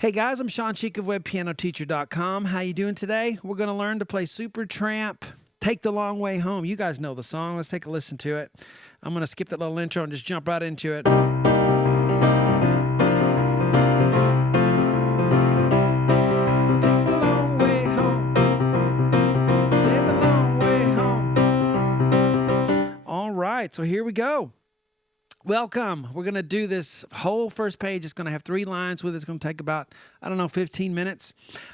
Hey guys, I'm Shawn Cheek of WebPianoTeacher.com. How you doing today? We're going to learn to play Supertramp, Take the Long Way Home. You guys know the song. Let's take a listen to it. I'm going to skip that little intro and just jump right into it. Take the long way home. Take the long way home. All right, so here we go. Welcome. We're going to do this whole first page. It's going to have 3 lines with it. It's going to take about, 15 minutes.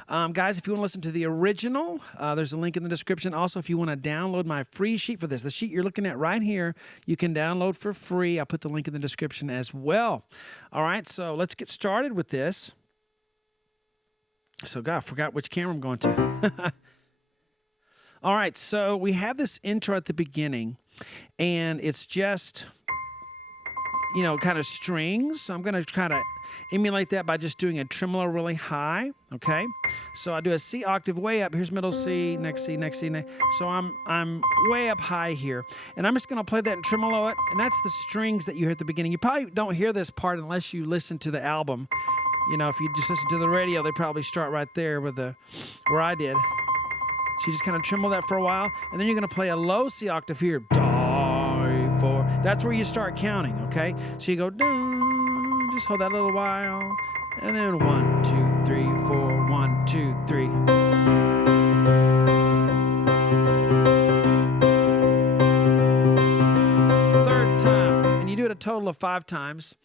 Guys, if you want to listen to the original, there's a link in the description. Also, if you want to download my free sheet for this, the sheet you're looking at right here, you can download for free. I'll put the link in the description as well. All right, so let's get started with this. So, God, I forgot which camera I'm going to. All right, so we have this intro at the beginning, and it's just, kind of strings. So I'm going to kind of emulate that by just doing a tremolo really high, okay? So I do a C octave way up. Here's middle C, next C, next C, next. So I'm way up high here. And I'm just going to play that and tremolo it, and that's the strings that you hear at the beginning. You probably don't hear this part unless you listen to the album. If you just listen to the radio, they probably start right there with where I did. So you just kind of tremolo that for a while, and then you're going to play a low C octave here. Die for. That's where you start counting, okay? So you go, dun, just hold that a little while, and then 1, 2, 3, 4, 1, 2, 3. Third time, and you do it a total of 5 times.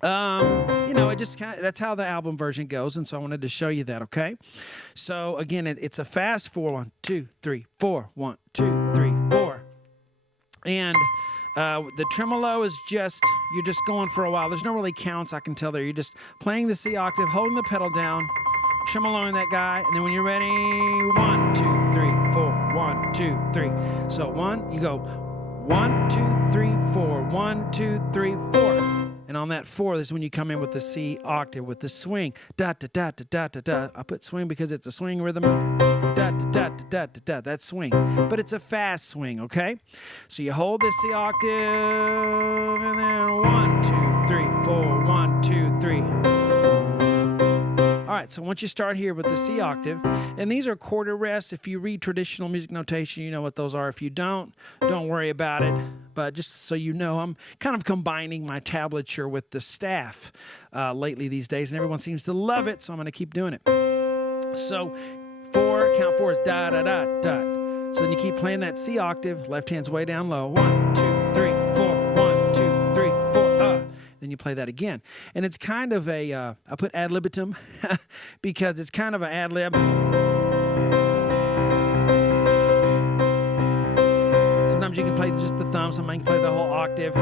It just that's how the album version goes, and so I wanted to show you that, okay? So again, it's a fast 4, 1, 2, 3, 4, 1, 2, 3, 4. And the tremolo is you're just going for a while. There's no really counts I can tell there. You're just playing the C octave, holding the pedal down, tremoloing that guy, and then when you're ready, 1, 2, 3, 4, 1, 2, 3. So you go 1, 2, 3, 4, 1, 2, 3, 4. And on that 4, this is when you come in with the C octave with the swing. Da da da da da da da. I put swing because it's a swing rhythm. Da da da da da da da. That's swing, but it's a fast swing. Okay, so you hold this C octave, and then 1, 2, 3, 4, 1, 2, 3. All right, so once you start here with the C octave, and these are chord arrests. If you read traditional music notation, you know what those are. If you don't worry about it. But just so you know, I'm kind of combining my tablature with the staff lately these days, and everyone seems to love it, so I'm going to keep doing it. So count 4 is da da da da. So then you keep playing that C octave, left hand's way down low. 1, 2, 3, 4, 1, 2, 3, 4. Then you play that again. And it's kind of I put ad libitum because it's kind of an ad lib. Sometimes you can play just the thumb, sometimes you can play the whole octave.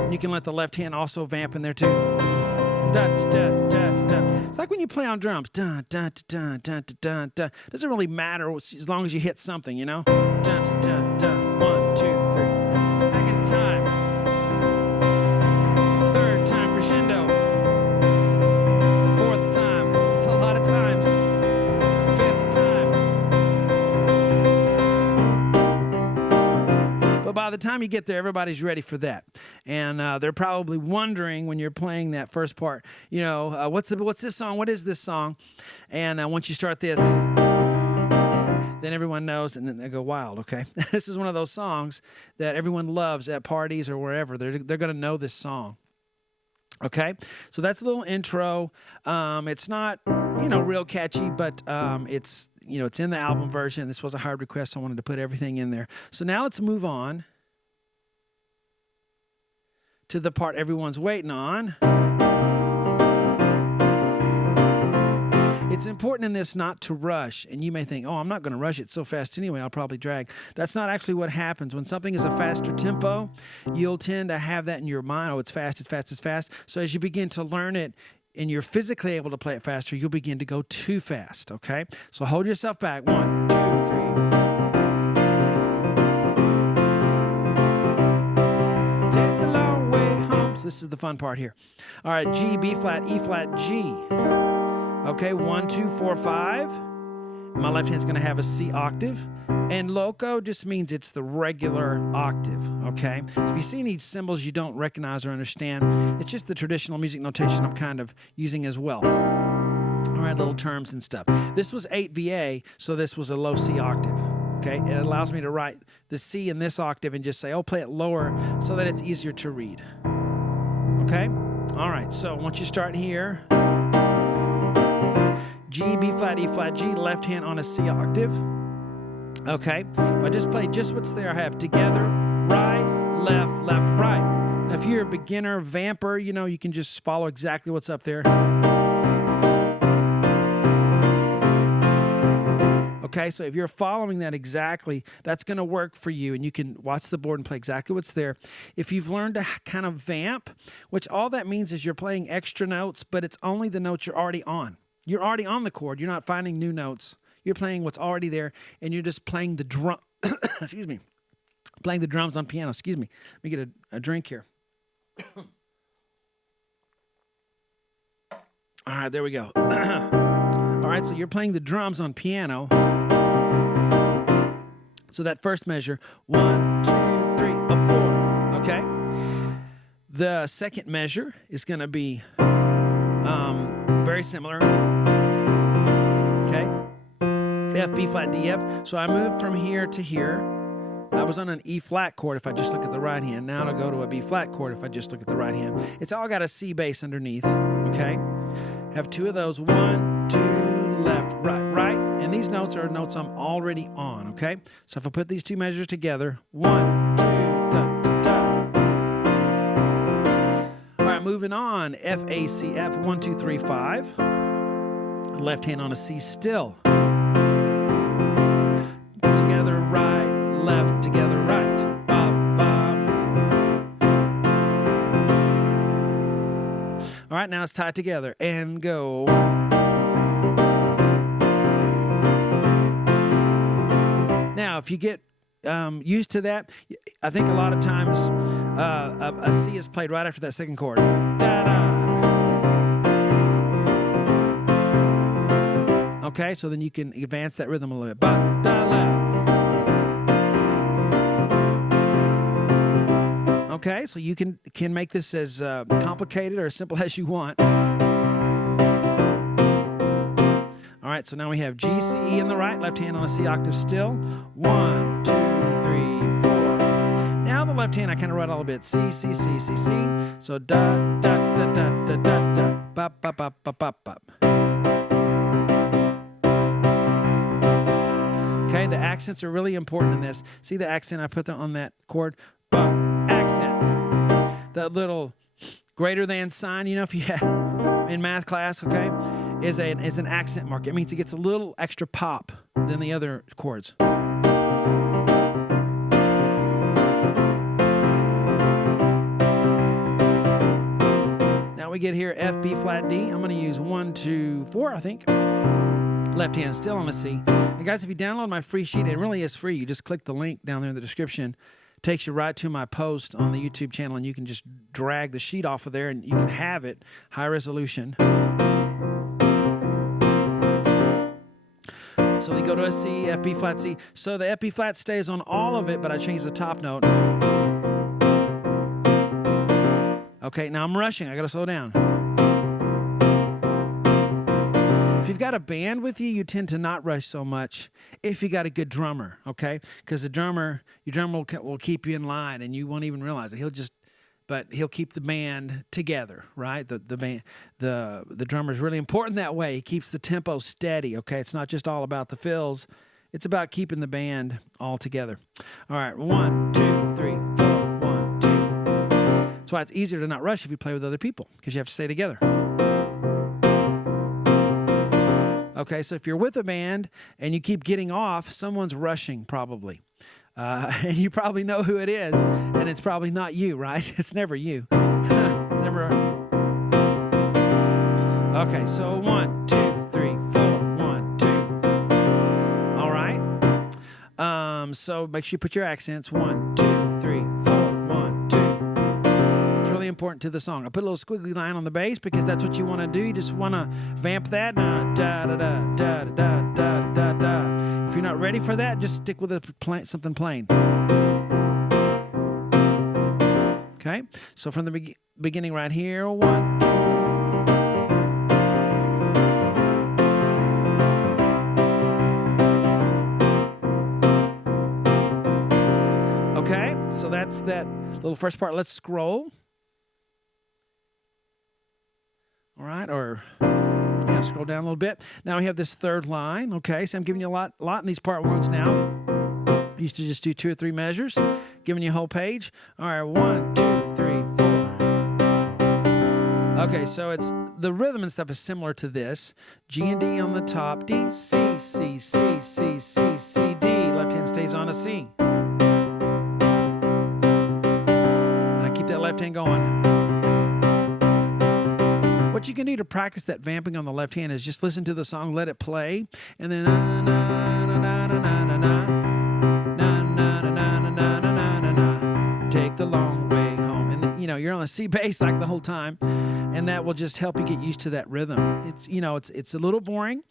And you can let the left hand also vamp in there too. Da, da, da, da, da. It's like when you play on drums. Da, da, da, da, da, da, da. Doesn't really matter as long as you hit something, Da, da, da, da. 1, 2, 3. Second time. Third time crescendo. Fourth time. It's a lot of times. Fifth time. But by the time you get there, everybody's ready for that. And they're probably wondering when you're playing that first part, what's this song? What is this song? And once you start this, then everyone knows, and then they go wild, okay? This is one of those songs that everyone loves at parties or wherever. They're going to know this song. Okay, so that's a little intro. It's not, real catchy, but it's in the album version. This was a hard request, so I wanted to put everything in there. So now let's move on to the part everyone's waiting on. It's important in this not to rush, and you may think, I'm not going to rush it so fast anyway, I'll probably drag. That's not actually what happens. When something is a faster tempo, you'll tend to have that in your mind, it's fast, it's fast, it's fast. So as you begin to learn it, and you're physically able to play it faster, you'll begin to go too fast, okay? So hold yourself back. 1, 2, 3. Take the long way home. So this is the fun part here. All right, G, B flat, E flat, G. Okay, 1, 2, 4, 5. my left hand's going to have a C octave. And loco just means it's the regular octave, okay? If you see any symbols you don't recognize or understand, it's just the traditional music notation I'm kind of using as well. All right, little terms and stuff. This was 8 VA, so this was a low C octave, okay? It allows me to write the C in this octave and just say, oh, play it lower so that it's easier to read, okay? All right, so once you start here, G, B flat, E flat, G, left hand on a C octave. Okay, if I just play just what's there, I have together, right, left, left, right. Now, if you're a beginner vamper, you know, you can just follow exactly what's up there. Okay, so if you're following that exactly, that's going to work for you, and you can watch the board and play exactly what's there. If you've learned to kind of vamp, which all that means is you're playing extra notes, but it's only the notes you're already on. You're already on the chord. You're not finding new notes. You're playing what's already there, and you're just playing the drum. Excuse me. Playing the drums on piano. Excuse me. Let me get a drink here. All right, there we go. All right, so you're playing the drums on piano. So that first measure, 1, 2, 3, 4. Okay. The second measure is going to be very similar. Okay. F, B flat, D, F. So I moved from here to here. I was on an E flat chord if I just look at the right hand. Now it'll go to a B flat chord if I just look at the right hand. It's all got a C bass underneath, okay? Have two of those. 1, 2, left, right, right. And these notes are notes I'm already on, okay? So if I put these two measures together, 1, 2, da, da, da. All right, moving on. F, A, C, F, 1, 2, 3, 5. Left hand on a C still. Together, right, left, together, right. Bob, bob. All right, now it's tied together and go. Now, if you get used to that, I think a lot of times a C is played right after that second chord. Da-da. Okay, so then you can advance that rhythm a little bit. Ba, da, la. Okay, so you can make this as complicated or as simple as you want. All right, so now we have G, C, E in the right, left hand on a C octave still. 1, 2, 3, 4. Now the left hand, I kind of write all a bit. C, C, C, C, C. So da, da, da, da, da, da, da. Bop, bop, bop, bop, bop, bop. Okay, the accents are really important in this. See the accent I put on that chord? Accent. That little greater than sign, you know, if you have in math class, okay, is an accent mark. It means it gets a little extra pop than the other chords. Now we get here F, B flat, D. I'm going to use 1, 2, 4, I think. Left hand still on the C. And guys, if you download my free sheet, it really is free. You just click the link down there in the description. It takes you right to my post on the YouTube channel, and you can just drag the sheet off of there, and you can have it high resolution. So we go to a C, F, B flat, C. So the F, B flat stays on all of it, but I change the top note. Okay, now I'm rushing. I got to slow down. If you've got a band with you, you tend to not rush so much if you got a good drummer, okay? Because your drummer will keep you in line, and you won't even realize it. He'll keep the band together, right? The drummer is really important that way. He keeps the tempo steady, okay? It's not just all about the fills. It's about keeping the band all together. All right, 1, 2, 3, 4, 1, 2. That's why it's easier to not rush if you play with other people, because you have to stay together. Okay, so if you're with a band and you keep getting off, someone's rushing probably. And you probably know who it is, and it's probably not you, right? It's never you. It's never. Okay, so 1, 2, 3, 4, 1, 2. All right. So make sure you put your accents. 1, 2, 3, 4, 1, 2. What's really really important to the song. I put a little squiggly line on the bass because that's what you want to do. You just want to vamp that. Da da da da da da da da. If you're not ready for that, just stick with something plain. Okay, so from the beginning right here, 1, 2. Okay, so that's that little first part. Let's scroll. All right, or yeah, scroll down a little bit. Now we have this third line. Okay, so I'm giving you a lot in these part ones now. I used to just do 2 or 3 measures, giving you a whole page. All right, 1, 2, 3, 4. Okay, so it's the rhythm and stuff is similar to this. G and D on the top, D, C, C, C, C, C, C, D. Left hand stays on a C. And I keep that left hand going. What you can do to practice that vamping on the left hand is just listen to the song, let it play, and then na na na na na na na na na na na na na, take the long way home. And then, you're on the C bass like the whole time, and that will just help you get used to that rhythm. It's it's a little boring,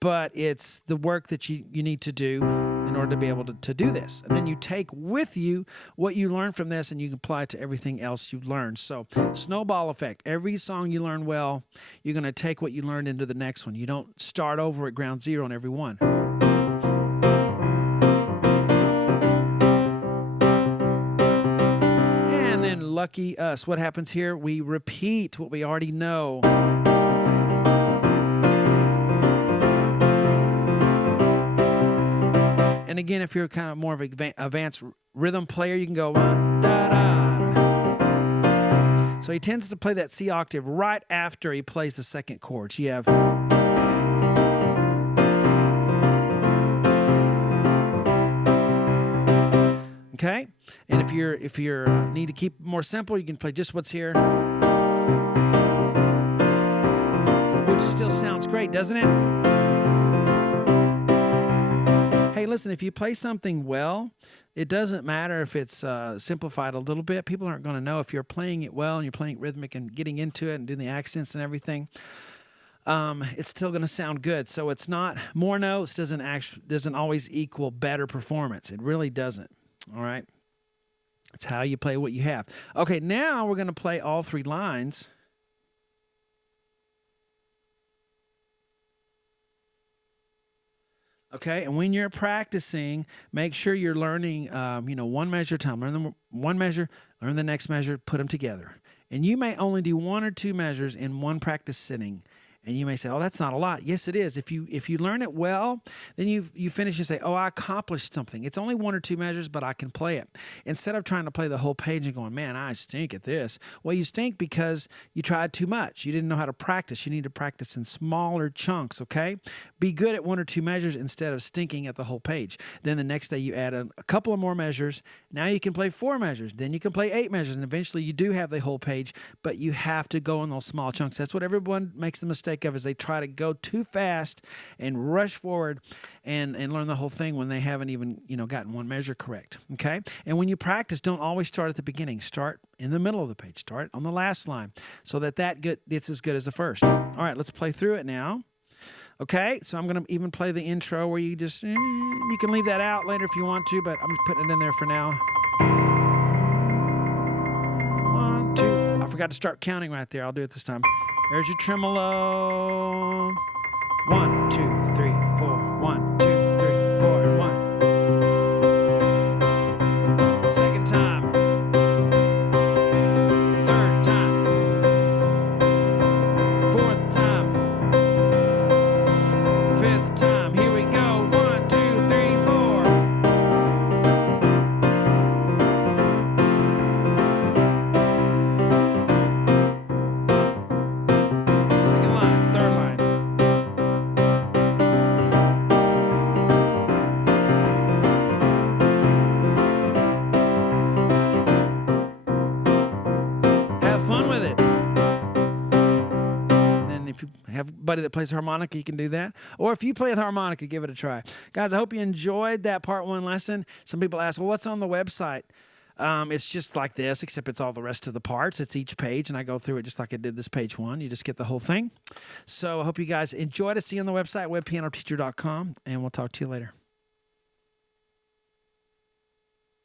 but it's the work that you need to do in order to be able to do this. And then you take with you what you learn from this and you can apply it to everything else you learn. So snowball effect. Every song you learn well, you're going to take what you learned into the next one. You don't start over at ground zero on every one. And then lucky us. What happens here? We repeat what we already know. And again, if you're kind of more of an advanced rhythm player, you can go da da. So he tends to play that C octave right after he plays the second chord. So you have. Okay, and if you're need to keep it more simple, you can play just what's here, which still sounds great, doesn't it? Hey, listen, if you play something well, it doesn't matter if it's simplified a little bit. People aren't going to know if you're playing it well and you're playing it rhythmic and getting into it and doing the accents and everything. It's still going to sound good. So it's not more notes doesn't always equal better performance. It really doesn't. All right. It's how you play what you have. Okay, now we're going to play all 3 lines. Okay, and when you're practicing, make sure you're learning, one measure at a time. Learn one measure, learn the next measure, put them together. And you may only do 1 or 2 measures in one practice sitting. And you may say, oh, that's not a lot. Yes, it is. If you learn it well, then you finish and say, oh, I accomplished something. It's only 1 or 2 measures, but I can play it. Instead of trying to play the whole page and going, man, I stink at this. Well, you stink because you tried too much. You didn't know how to practice. You need to practice in smaller chunks, okay? Be good at 1 or 2 measures instead of stinking at the whole page. Then the next day you add a couple of more measures. Now you can play 4 measures. Then you can play 8 measures. And eventually you do have the whole page, but you have to go in those small chunks. That's what everyone makes the mistake of, is they try to go too fast and rush forward and learn the whole thing when they haven't even gotten 1 measure correct. Okay, and when you practice, don't always start at the beginning. Start in the middle of the page. Start on the last line so that gets as good as the first. All right, let's play through it now. Okay, so I'm going to even play the intro where you just you can leave that out later if you want to, but I'm just putting it in there for now. 1, 2. I forgot to start counting right there. I'll do it this time. There's your tremolo. 1, 2, 3, 4. 1, 2, 3, 4, and 1. Second time. Third time. Fourth time. Fifth time. Here we go. 1, 2, 3, 4. Second line, third line. Have fun with it. And if you have a buddy that plays harmonica, you can do that. Or if you play the harmonica, give it a try. Guys, I hope you enjoyed that part 1 lesson. Some people ask, well, what's on the website? It's just like this, except it's all the rest of the parts. It's each page, and I go through it just like I did this page 1. You just get the whole thing. So I hope you guys enjoyed it. See you on the website, webpianoteacher.com, and we'll talk to you later.